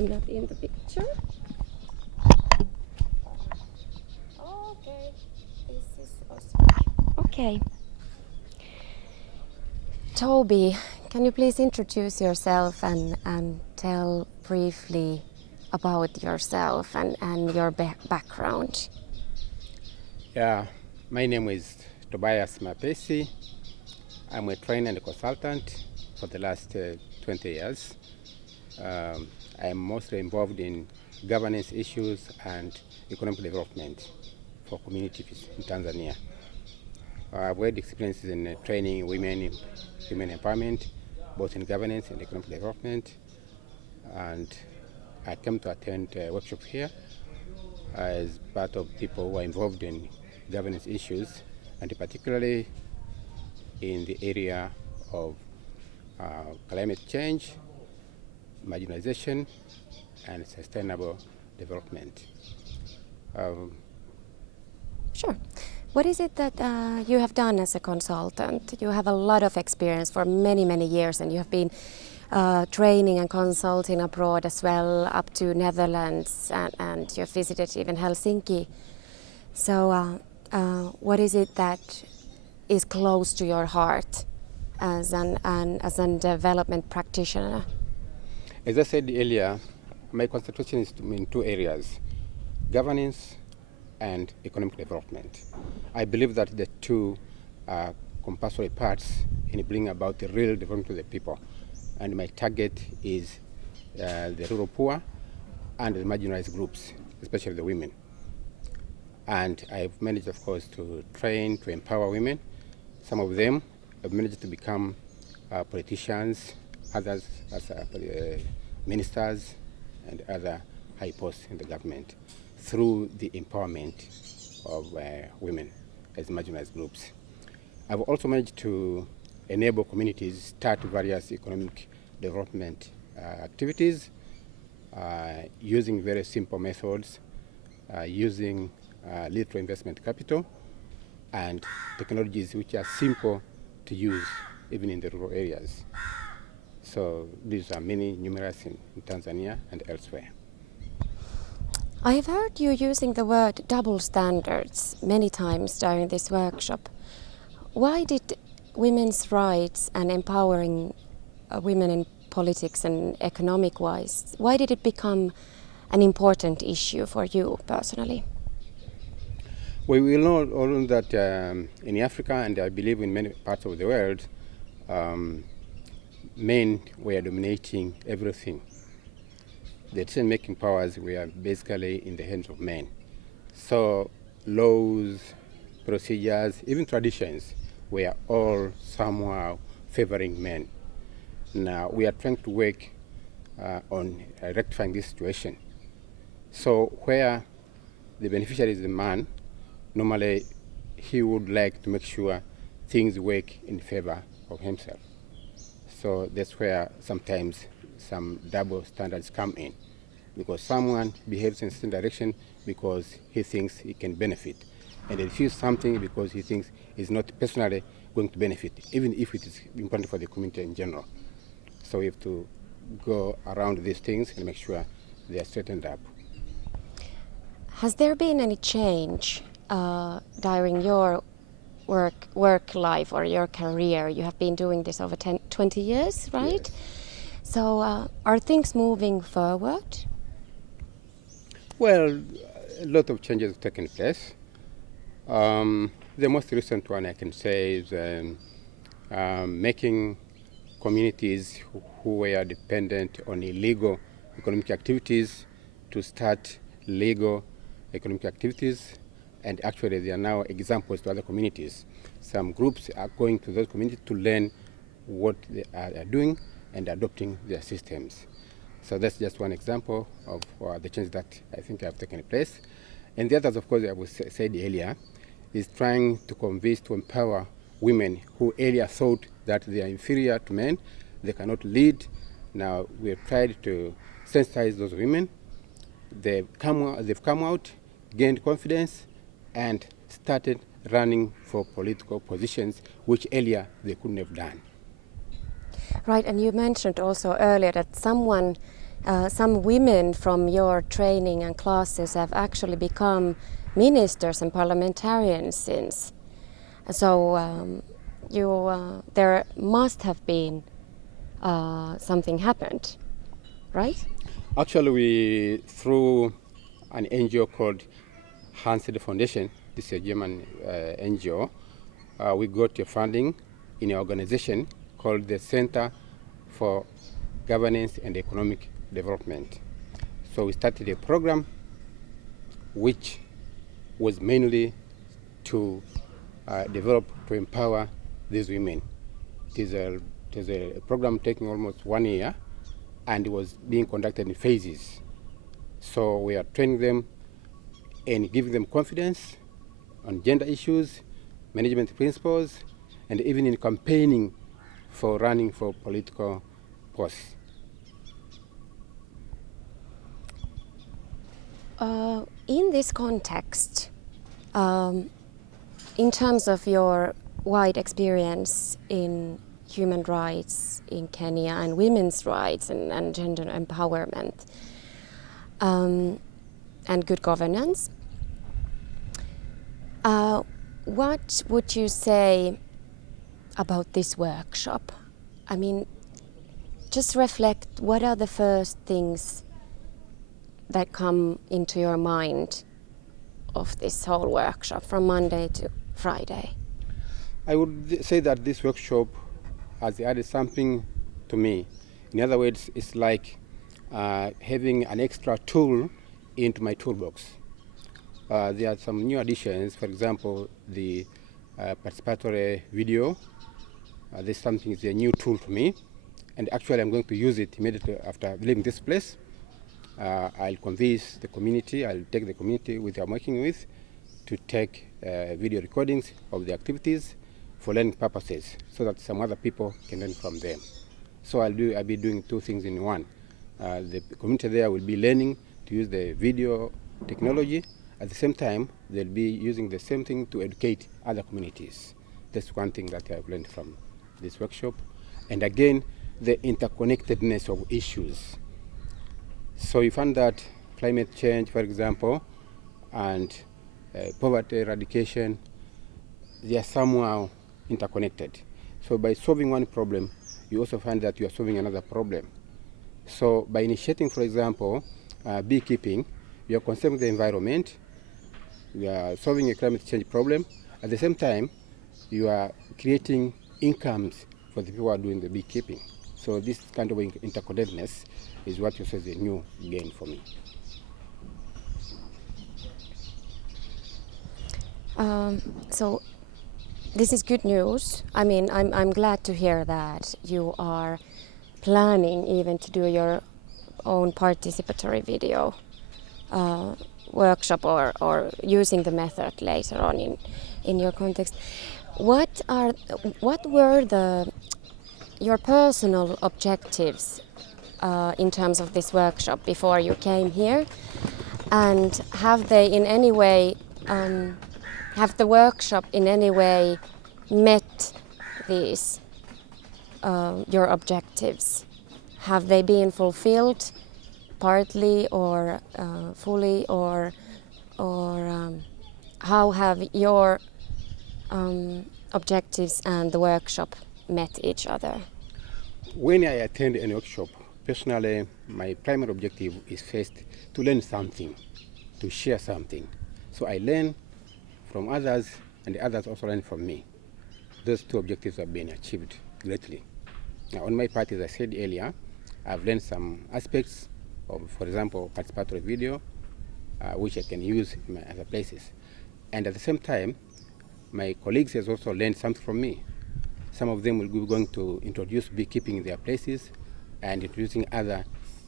I'm not in the picture. Okay, this is awesome. Okay. Toby, can you please introduce yourself and tell briefly about yourself and your background? Yeah, my name is Tobias Mapesi. I'm a trainer and consultant for the last 20 years. I'm mostly involved in governance issues and economic development for communities in Tanzania. I've had experiences in training women empowerment, both in governance and economic development. And I came to attend workshops here as part of people who are involved in governance issues, and particularly in the area of climate change, marginalization, and sustainable development. Sure. What is it that you have done as a consultant? You have a lot of experience for many, many years, and you have been training and consulting abroad as well, up to Netherlands, and you have visited even Helsinki. So what is it that is close to your heart as a development practitioner? As I said earlier, my concentration is in two areas: governance and economic development. I believe that the two are compulsory parts in bringing about the real development to the people. And my target is the rural poor and the marginalized groups, especially the women. And I've managed, of course, to train, to empower women. Some of them have managed to become politicians, others as ministers and other high posts in the government through the empowerment of women as marginalized groups. I've also managed to enable communities start various economic development activities using very simple methods, using little investment capital and technologies which are simple to use even in the rural areas. So these are many numerous in Tanzania and elsewhere. I've heard you using the word double standards many times during this workshop. Why did women's rights and empowering women in politics and economic wise, why did it become an important issue for you personally? Well, we know all that in Africa, and I believe in many parts of the world, men were dominating everything. The decision-making powers were basically in the hands of men. So laws, procedures, even traditions were all somehow favoring men. Now we are trying to work on rectifying this situation. So where the beneficiary is the man, normally he would like to make sure things work in favor of himself. So that's where sometimes some double standards come in, because someone behaves in a certain direction because he thinks he can benefit, and refuses something because he thinks it's not personally going to benefit, even if it is important for the community in general. So we have to go around these things and make sure they are straightened up. Has there been any change during your work life or your career? You have been doing this over 20 years, right? Yes. So are things moving forward? Well, a lot of changes have taken place. The most recent one I can say is making communities who were dependent on illegal economic activities to start legal economic activities, and actually they are now examples to other communities. Some groups are going to those communities to learn what they are doing and adopting their systems. So that's just one example of the change that I think have taken place. And the others, of course, I was said earlier, is trying to convince, to empower women who earlier thought that they are inferior to men, they cannot lead. Now we have tried to sensitize those women. They've come out, gained confidence, and started running for political positions, which earlier they couldn't have done. Right, and you mentioned also earlier that someone some women from your training and classes have actually become ministers and parliamentarians since. So there must have been something happened, right? Actually, we through an NGO called Hansel Foundation, this is a German NGO, we got a funding in an organization called the Center for Governance and Economic Development. So we started a program which was mainly to develop, to empower these women. It is a program taking almost 1 year, and it was being conducted in phases. So we are training them and giving them confidence on gender issues, management principles, and even in campaigning for running for political posts. In this context, in terms of your wide experience in human rights in Kenya and women's rights and gender empowerment and good governance, what would you say about this workshop? I mean, just reflect, what are the first things that come into your mind of this whole workshop from Monday to Friday? I would say that this workshop has added something to me. In other words, it's like having an extra tool into my toolbox. There are some new additions, for example, the participatory video. This something is a new tool for me, and actually I'm going to use it immediately after leaving this place. I'll convince the community, I'll take the community which I'm working with to take video recordings of the activities for learning purposes, so that some other people can learn from them. So I'll be doing two things in one. The community there will be learning to use the video technology. At the same time, they'll be using the same thing to educate other communities. That's one thing that I've learned from this workshop. And again, the interconnectedness of issues. So you find that climate change, for example, and poverty eradication, they are somehow interconnected. So by solving one problem, you also find that you are solving another problem. So by initiating, for example, beekeeping, you are conserving the environment, you are solving a climate change problem. At the same time, you are creating incomes for the people who are doing the beekeeping. So this kind of interconnectedness is what you say is a new gain for me. So this is good news. I mean, I'm glad to hear that you are planning even to do your own participatory video workshop or using the method later on in your context. What were your personal objectives in terms of this workshop before you came here, and have they in any way have the workshop in any way met these your objectives? Have they been fulfilled partly or fully, or how have your objectives and the workshop met each other? When I attend any workshop, personally, my primary objective is first to learn something, to share something. So I learn from others, and the others also learn from me. Those two objectives have been achieved greatly. Now, on my part, as I said earlier, I've learned some aspects of, for example, participatory video, which I can use in my other places. And at the same time, my colleagues have also learned something from me. Some of them will be going to introduce beekeeping in their places and introducing other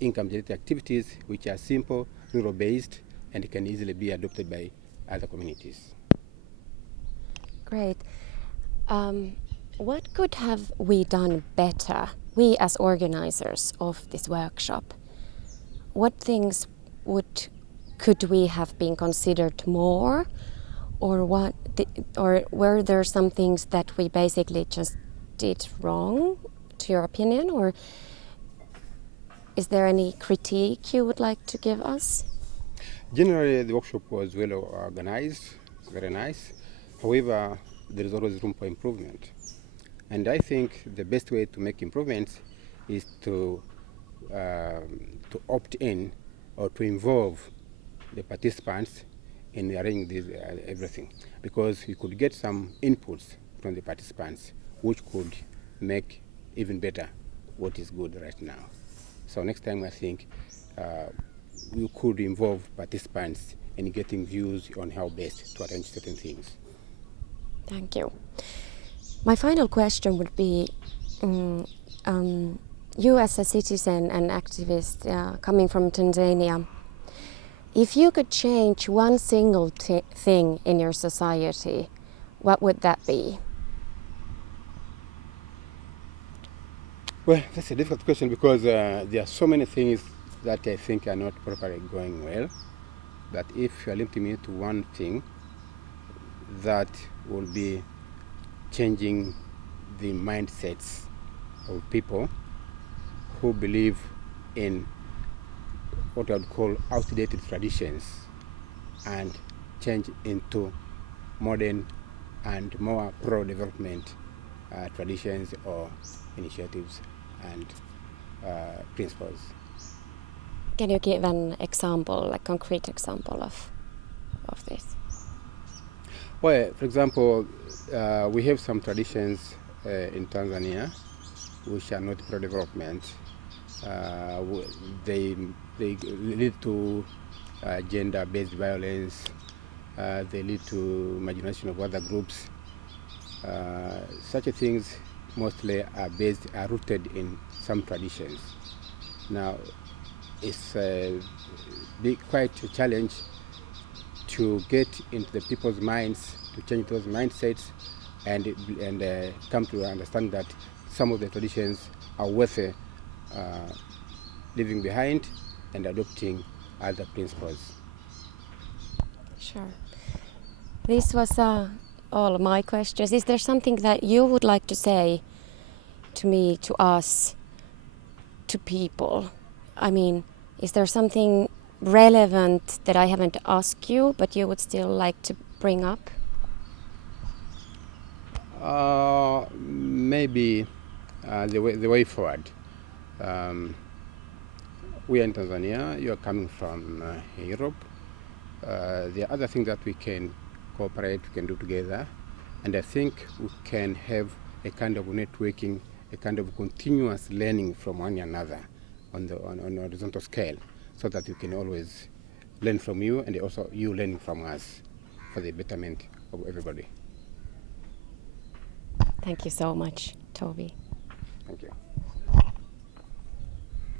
income-generating activities which are simple, rural-based, and can easily be adopted by other communities. Great. What could have we done better, we as organizers of this workshop? What things could we have been considered more, or were there some things that we basically just did wrong, to your opinion, or? Is there any critique you would like to give us? Generally, the workshop was well organized, very nice. However, there is always room for improvement. And I think the best way to make improvements is to opt in or to involve the participants in arranging this, everything, because we could get some inputs from the participants which could make even better what is good right now. So next time I think we could involve participants in getting views on how best to arrange certain things. Thank you. My final question would be, you as a citizen and activist coming from Tanzania, if you could change one single thing in your society, what would that be? Well, that's a difficult question because there are so many things that I think are not properly going well. But if you are limiting me to one thing, that will be changing the mindsets of people who believe in what I would call outdated traditions and change into modern and more pro-development traditions or initiatives and principles. Can you give an example, a concrete example of this? Well, for example, we have some traditions in Tanzania which are not pro-development. They lead to gender-based violence. They lead to marginalization of other groups. Such things mostly are rooted in some traditions. Now, it's quite a challenge to get into the people's minds, to change those mindsets, and come to understand that some of the traditions are worth leaving behind and adopting other principles. Sure. This was all my questions. Is there something that you would like to say to me, to us, to people? I mean, is there something relevant that I haven't asked you, but you would still like to bring up? Maybe the way forward. We are in Tanzania, you are coming from Europe. The other thing that we can cooperate, we can do together, and I think we can have a kind of networking, a kind of continuous learning from one another on a horizontal scale, so that we can always learn from you and also you learning from us for the betterment of everybody. Thank you so much, Toby. Thank you.